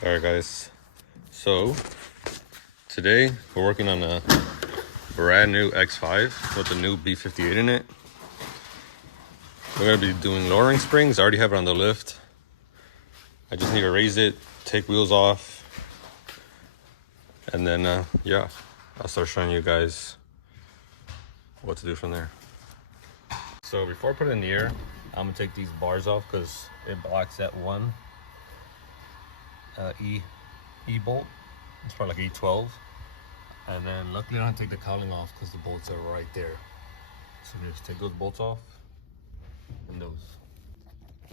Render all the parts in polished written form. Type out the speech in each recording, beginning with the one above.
All right, guys. So today we're working on a brand new X5 with the new B58 in it. We're gonna be doing lowering springs. I already have it on the lift. I just need to raise it, take wheels off, and then yeah, I'll start showing you guys what to do from there. So before I put it in the air, I'm gonna take these bars off because it blocks that one E bolt. It's probably like E12. And then luckily I don't have to take the cowling off because the bolts are right there. So just take those bolts off and those.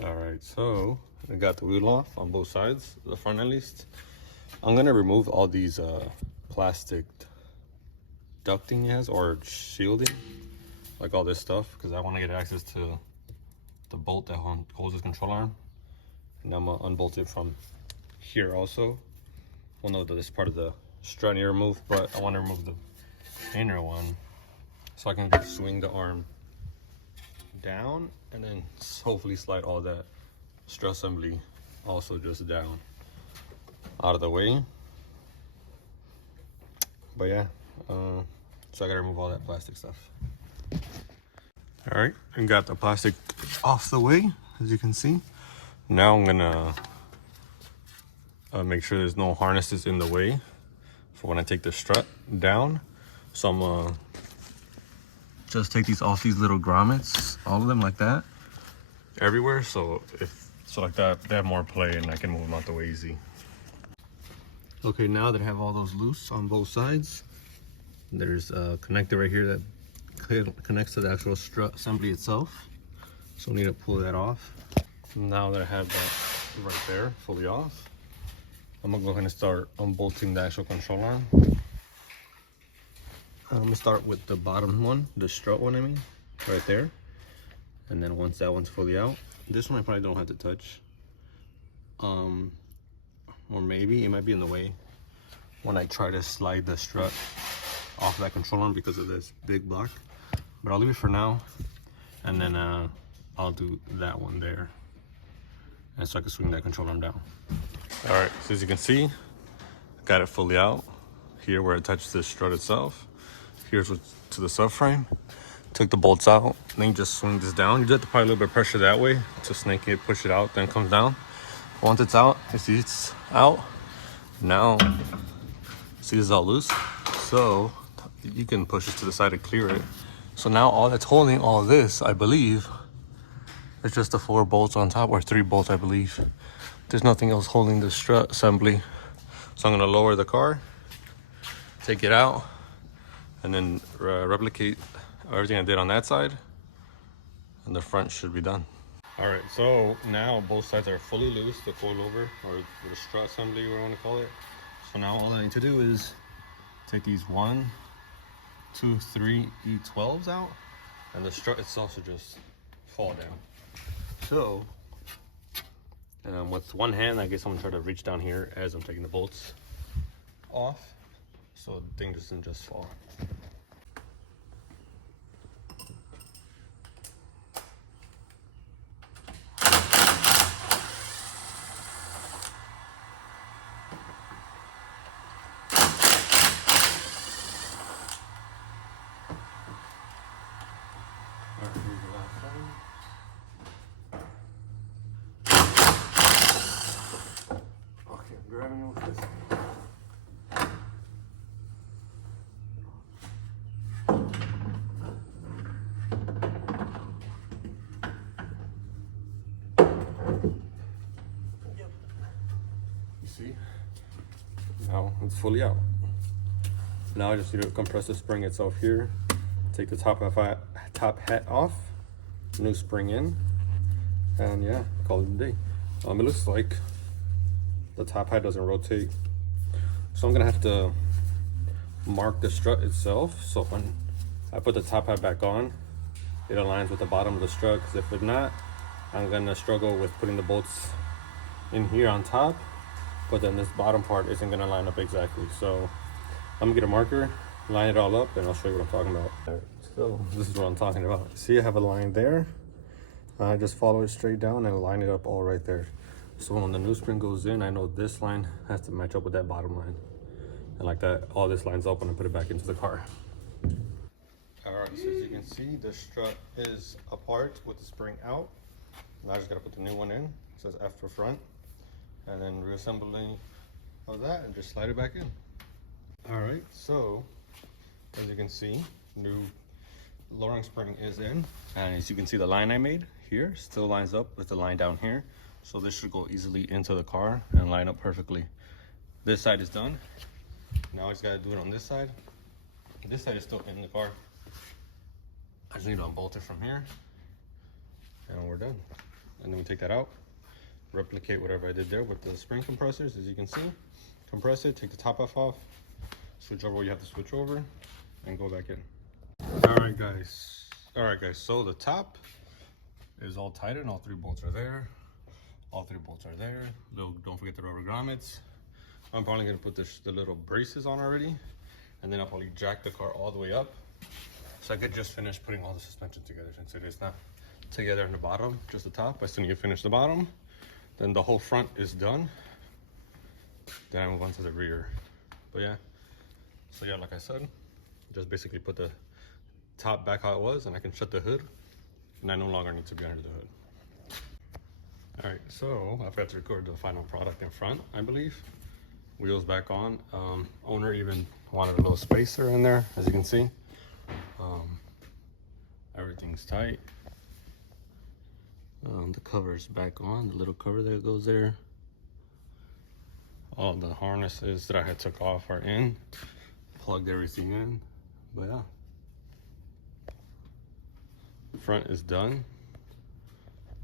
All right, so I got the wheel off on both sides, the front at least. I'm gonna remove all these plastic ducting it has or shielding, like all this stuff, because I want to get access to the bolt that holds this control arm. And I'm gonna unbolt it from here also. Well, no, this part of the strut need to remove, but I want to remove the inner one so I can swing the arm down and then hopefully slide all that strut assembly also just down out of the way. But yeah, so I gotta remove all that plastic stuff. All right, and got the plastic off the way, as you can see. Now I'm gonna make sure there's no harnesses in the way for when I take the strut down. So I'm gonna just take these off these little grommets, all of them like that, everywhere. So like that, they have more play and I can move them out the way easy. Okay, now that I have all those loose on both sides, there's a connector right here that connects to the actual strut assembly itself. So I need to pull that off. Now that I have that right there fully off, I'm gonna go ahead and start unbolting the actual control arm. I'm gonna start with the bottom one, the strut one, I mean, right there. And then once that one's fully out, this one I probably don't have to touch. Or maybe it might be in the way when I try to slide the strut off that control arm because of this big block. But I'll leave it for now, and then I'll do that one there, and so I can swing that control arm down. All right, so as you can see, I got it fully out. Here where it touches the strut itself. Here's to the subframe. Took the bolts out, then you just swing this down. You do have to apply a little bit of pressure that way to snake it, push it out, then it comes down. Once it's out, you see it's out. Now, see this is all loose. So you can push it to the side to clear it. So now all that's holding all of this, I believe, is just the 4 bolts on top, or 3 bolts, I believe. There's nothing else holding the strut assembly. So I'm gonna lower the car, take it out, and then replicate everything I did on that side, and the front should be done. All right, so now both sides are fully loose, the coilover, or the strut assembly, whatever you want to call it. So now all I need to do is take these 1, 2, 3 E12s out, and the strut itself should just fall down. So with one hand, I guess I'm gonna try to reach down here as I'm taking the bolts off, so the thing doesn't just fall. All right, here's the last one. Okay, I'm grabbing it with this. Yep. You see? Now it's fully out. Now I just need to compress the spring itself here. Take the top hat off, new spring in, and yeah, call it a day. It looks like the top hat doesn't rotate, so I'm gonna have to mark the strut itself, so when I put the top hat back on, it aligns with the bottom of the strut, because if it's not, I'm gonna struggle with putting the bolts in here on top, but then this bottom part isn't gonna line up exactly. So I'm gonna get a marker, line it all up, and I'll show you what I'm talking about. All right, so this is what I'm talking about. See, I have a line there. I just follow it straight down and line it up all right there. So when the new spring goes in, I know this line has to match up with that bottom line. And like that, all this lines up when I put it back into the car. All right, so as you can see, the strut is apart with the spring out. Now I just gotta put the new one in. It says F for front. And then reassembling of that and just slide it back in. All right, so as you can see, new lowering spring is in. And as you can see, the line I made here still lines up with the line down here. So this should go easily into the car and line up perfectly. This side is done. Now I just gotta do it on this side. This side is still in the car. I just need to unbolt it from here and we're done. And then we take that out, replicate whatever I did there with the spring compressors, as you can see. Compress it, take the top off, switch over what you have to switch over, and go back in. All right, guys, so the top is all tightened. All 3 bolts are there. All 3 bolts are there. Don't forget the rubber grommets. I'm probably gonna put the little braces on already, and then I'll probably jack the car all the way up. So I could just finish putting all the suspension together, since it is not together in the bottom, just the top. I still need to finish the bottom. Then the whole front is done. Then I move on to the rear. But yeah, so yeah, like I said, just basically put the top back how it was, and I can shut the hood, and I no longer need to be under the hood. All right, so I forgot to record the final product in front, I believe. Wheels back on. Owner even wanted a little spacer in there, as you can see. Everything's tight. The cover's back on, the little cover that goes there. All the harnesses that I had took off are in. Plugged everything in, but yeah. The front is done.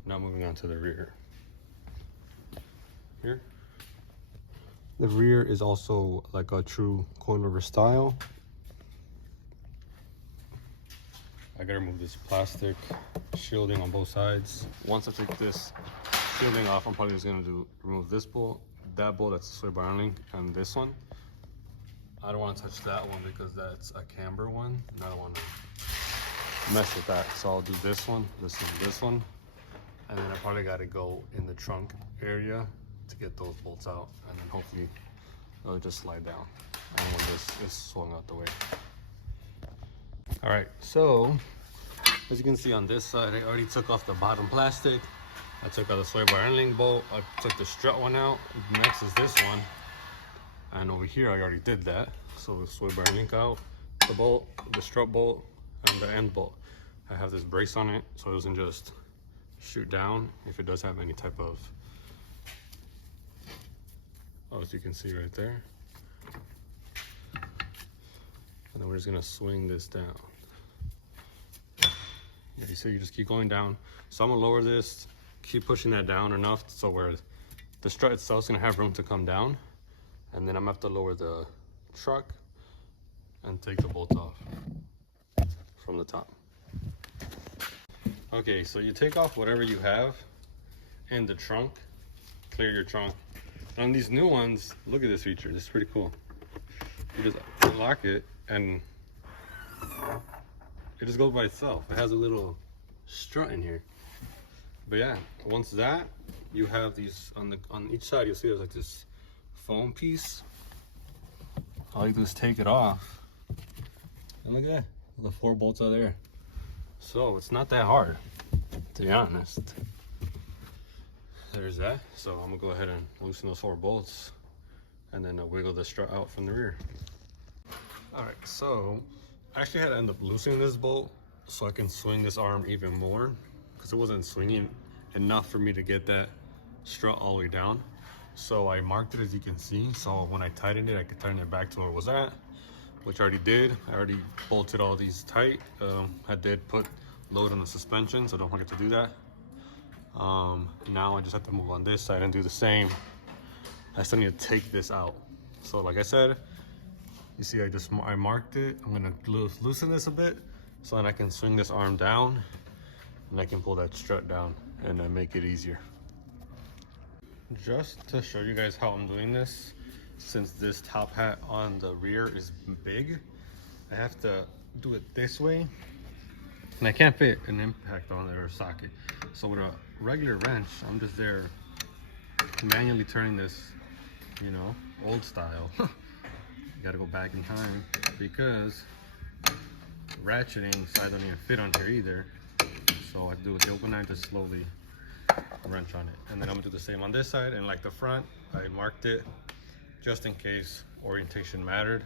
Now moving on to the rear. Here. The rear is also like a true coilover style. I gotta remove this plastic shielding on both sides. Once I take this shielding off, I'm probably just gonna remove this bolt, that bolt that's sway bar link, and this one. I don't want to touch that one because that's a camber one, and I don't want to mess with that. So I'll do this one, this one, and then I probably got to go in the trunk area to get those bolts out, and then hopefully it'll just slide down. And when this is swung out the way. All right, so as you can see on this side, I already took off the bottom plastic. I took out the sway bar link bolt. I took the strut one out. Next is this one. And over here, I already did that. So the sway bar link out, the bolt, the strut bolt, and the end bolt. I have this brace on it, so it doesn't just shoot down if it does have any type of, as you can see right there. And then we're just gonna swing this down. Yeah, you see, you just keep going down. So I'm gonna lower this, keep pushing that down enough so where the strut itself is gonna have room to come down. And then I'm gonna have to lower the truck and take the bolt off from the top. Okay, so you take off whatever you have in the trunk, clear your trunk. On these new ones, look at this feature, this is pretty cool. You just unlock it and it just goes by itself. It has a little strut in here. But yeah, once that, you have these on each side, you'll see there's like this foam piece. All you do is take it off. And look at that, the 4 bolts are there. So it's not that hard, to be honest. There's that. So I'm gonna go ahead and loosen those 4 bolts and then wiggle the strut out from the rear. All right, so I actually had to end up loosening this bolt so I can swing this arm even more because it wasn't swinging enough for me to get that strut all the way down. So I marked it, as you can see. So when I tightened it, I could turn it back to where it was at, which I already did. I already bolted all these tight. I did put load on the suspension, so don't forget to do that. Now I just have to move on this side and do the same. I still need to take this out. So like I said, you see I marked it. I'm gonna loosen this a bit so then I can swing this arm down and I can pull that strut down and then make it easier. Just to show you guys how I'm doing this, since this top hat on the rear is big, I have to do it this way and I can't fit an impact on it or a socket. So with a regular wrench, I'm just there manually turning this, you know, old style. You gotta go back in time because ratcheting side don't even fit on here either. So I do with the open knife to slowly wrench on it. And then I'm gonna do the same on this side, and like the front, I marked it just in case orientation mattered.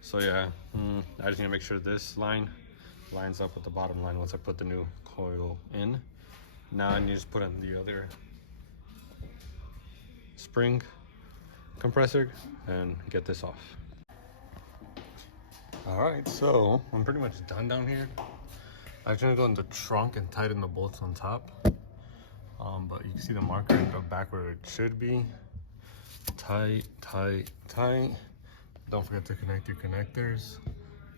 So yeah, I just need to make sure this line lines up with the bottom line once I put the new coil in. Now I need to just put in the other spring compressor and get this off. All right, so I'm pretty much done down here. I'm just gonna go in the trunk and tighten the bolts on top. But you can see the marker back where it should be. Tight, tight, tight. Don't forget to connect your connectors.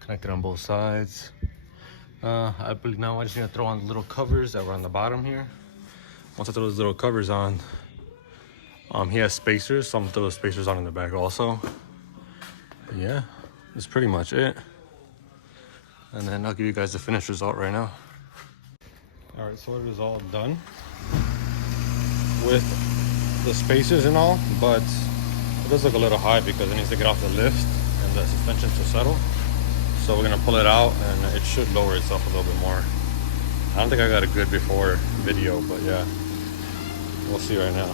Connect it on both sides. I believe now I just need to throw on the little covers that were on the bottom here. Once I throw those little covers on, he has spacers, so I'm gonna throw the spacers on in the back also. But yeah, that's pretty much it. And then I'll give you guys the finished result right now. All right, so it is all done with the spacers and all, but it does look a little high because it needs to get off the lift and the suspension to settle. So we're gonna pull it out and it should lower itself a little bit more. I don't think I got a good before video, but yeah, we'll see right now.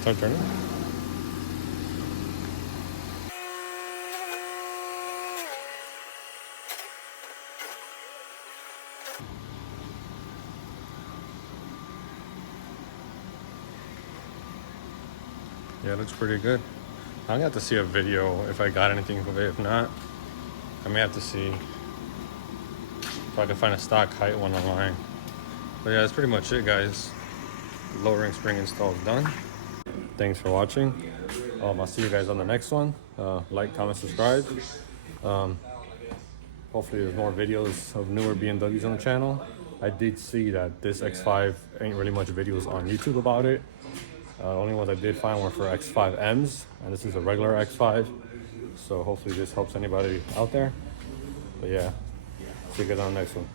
Start turning. Yeah, it looks pretty good. I'm gonna have to see a video if I got anything of it. If not, I may have to see if I can find a stock height one online. But yeah, that's pretty much it, guys. Lowering spring install is done. Thanks for watching. I'll see you guys on the next one. Like, comment, subscribe. Hopefully there's more videos of newer BMWs on the channel. I did see that this X5 ain't really much videos on YouTube about it. The only ones I did find were for X5Ms, and this is a regular X5. So hopefully this helps anybody out there. But yeah, see you guys on the next one.